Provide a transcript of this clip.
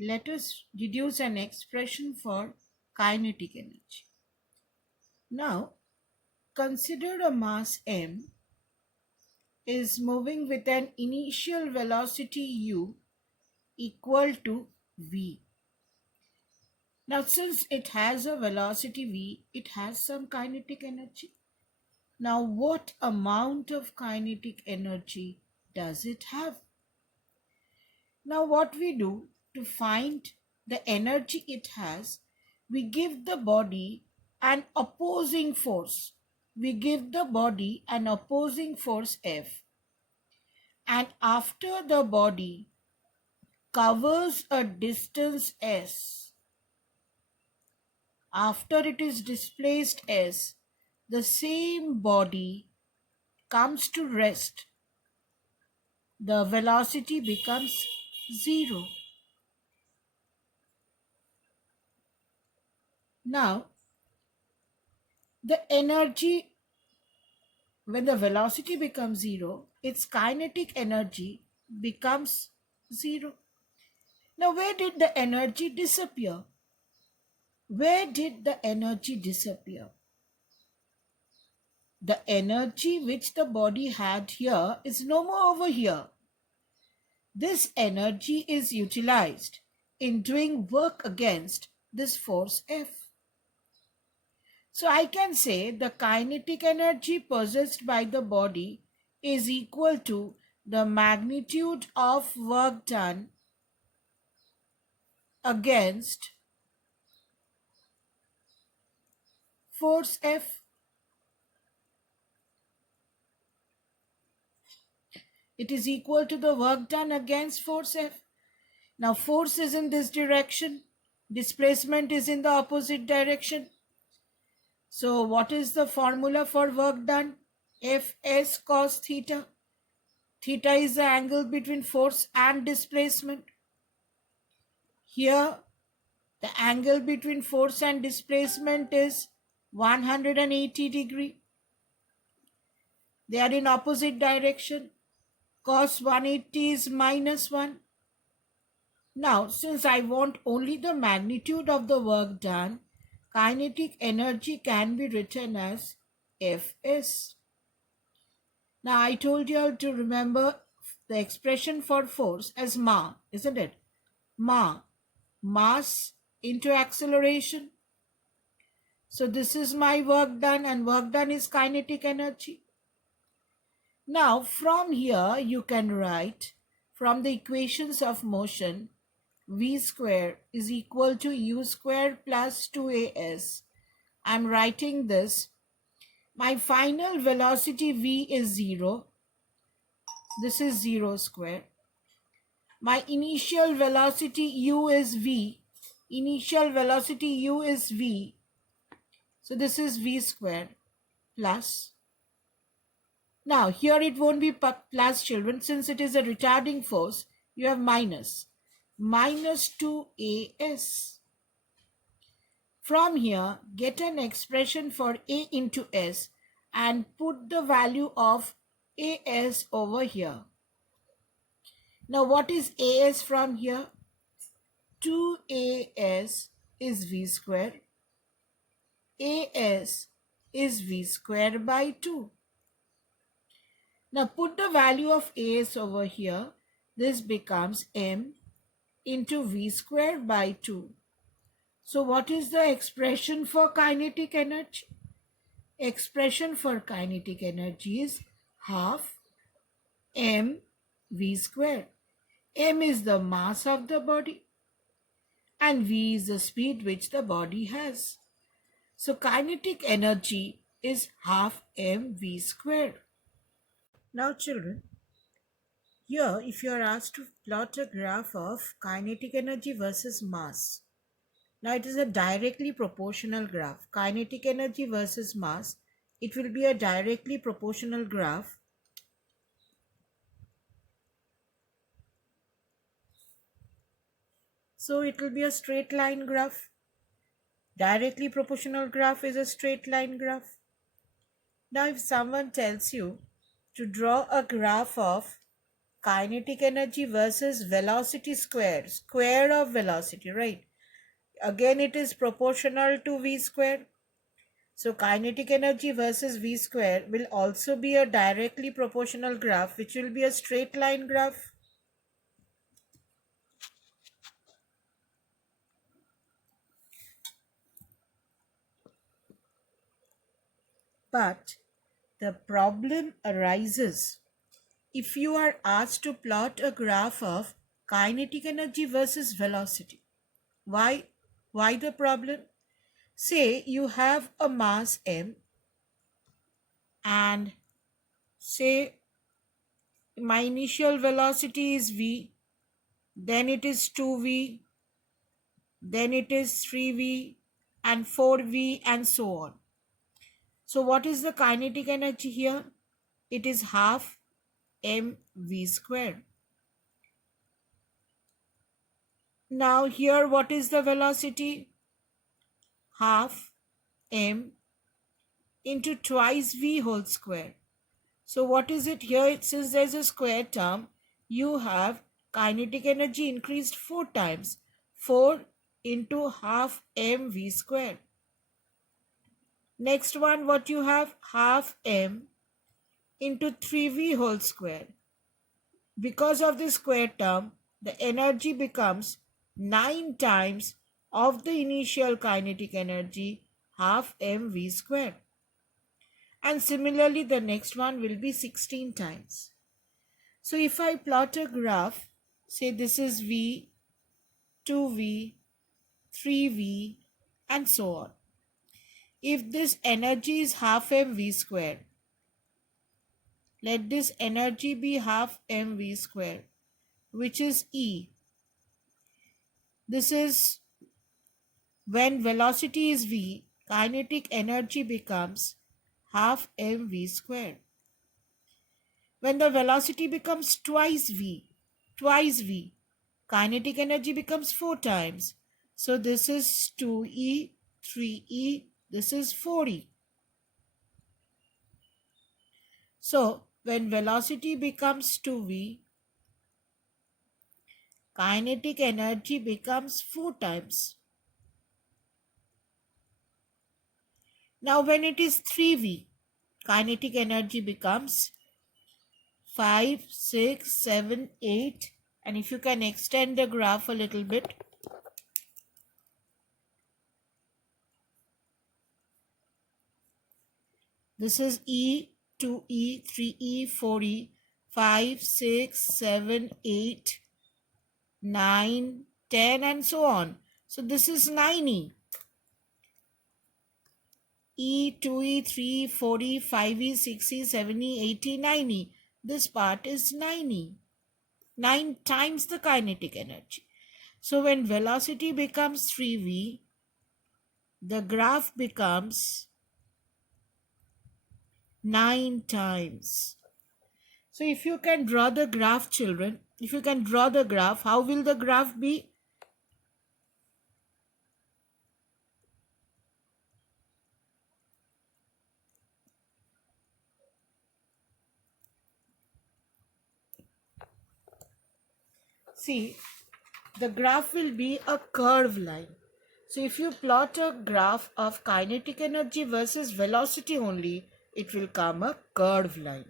let us deduce an expression for kinetic energy. Now, consider a mass m is moving with an initial velocity u equal to v. Now, since it has a velocity v, it has some kinetic energy. Now, what amount of kinetic energy does it have? Now, what we do to find the energy it has, we give the body an opposing force. We give the body an opposing force F. And after the body covers a distance S, after it is displaced S, the same body comes to rest. The velocity becomes 0. Now, the energy, when the velocity becomes 0, its kinetic energy becomes 0. Now, where did the energy disappear? Where did the energy disappear? The energy which the body had here is no more over here. This energy is utilized in doing work against this force F. So I can say the kinetic energy possessed by the body is equal to the magnitude of work done against force F. It is equal to the work done against force F. Now force is in this direction, displacement is in the opposite direction. So what is the formula for work done? Fs cos theta. Theta is the angle between force and displacement. Here the angle between force and displacement is 180 degree. They are in opposite direction. Cos 180 is minus 1. Now, since I want only the magnitude of the work done, kinetic energy can be written as Fs. Now, I told you all to remember the expression for force as ma, isn't it? Ma, mass into acceleration. So this is my work done, and work done is kinetic energy. Now, from here, you can write from the equations of motion, v square is equal to u square plus 2as. I'm writing this. My final velocity v is 0. This is 0 square. My initial velocity u is v. Initial velocity u is v. So this is v square plus. Now here it won't be plus, children. Since it is a retarding force, you have minus. Minus 2as. From here, get an expression for a into s and put the value of as over here. Now what is as from here? 2as is v square. As is v square by 2. Now put the value of as over here. This becomes m into v square by 2. So what is the expression for kinetic energy? Expression for kinetic energy is half m v square. M is the mass of the body and v is the speed which the body has. So kinetic energy is half mv square. Now children, here if you are asked to plot a graph of kinetic energy versus mass, now it is a directly proportional graph. Kinetic energy versus mass, it will be a directly proportional graph. So it will be a straight line graph. Directly proportional graph is a straight line graph. Now if someone tells you to draw a graph of kinetic energy versus velocity square of velocity, right? Again, it is proportional to v square. So kinetic energy versus v square will also be a directly proportional graph, which will be a straight line graph. But the problem arises if you are asked to plot a graph of kinetic energy versus velocity. Why? Why the problem? Say you have a mass m, and say my initial velocity is v, then it is 2v, then it is 3v, and 4v, and so on. So what is the kinetic energy here? It is half mv square. Now here what is the velocity? Half m into twice v whole square. So what is it here? Since there is a square term, you have kinetic energy increased 4 times. 4 into half mv square. Next one, what you have? Half m into 3v whole square. Because of the square term, the energy becomes 9 times of the initial kinetic energy, half mv square. And similarly, the next one will be 16 times. So if I plot a graph, say this is v, 2v, 3v, and so on. If this energy is half mv square, let this energy be half mv square, which is E. This is when velocity is v, kinetic energy becomes half mv square. When the velocity becomes twice v, kinetic energy becomes 4 times. So this is 2e, 3e, this is 4e. So when velocity becomes 2v, kinetic energy becomes 4 times. Now when it is 3v, kinetic energy becomes 5, 6, 7, 8. And if you can extend the graph a little bit, this is E, 2E, 3E, 4E, 5, 6, 7, 8, 9, 10, and so on. So this is 9E. E, 2E, 3E, 4E, 5E, 6E, 7E, 8E, 9E. This part is 9E. 9 times the kinetic energy. So when velocity becomes 3v, the graph becomes 9 times. So if you can draw the graph, children, if you can draw the graph, how will the graph be? See, the graph will be a curved line. So if you plot a graph of kinetic energy versus velocity only, it will come a curved line.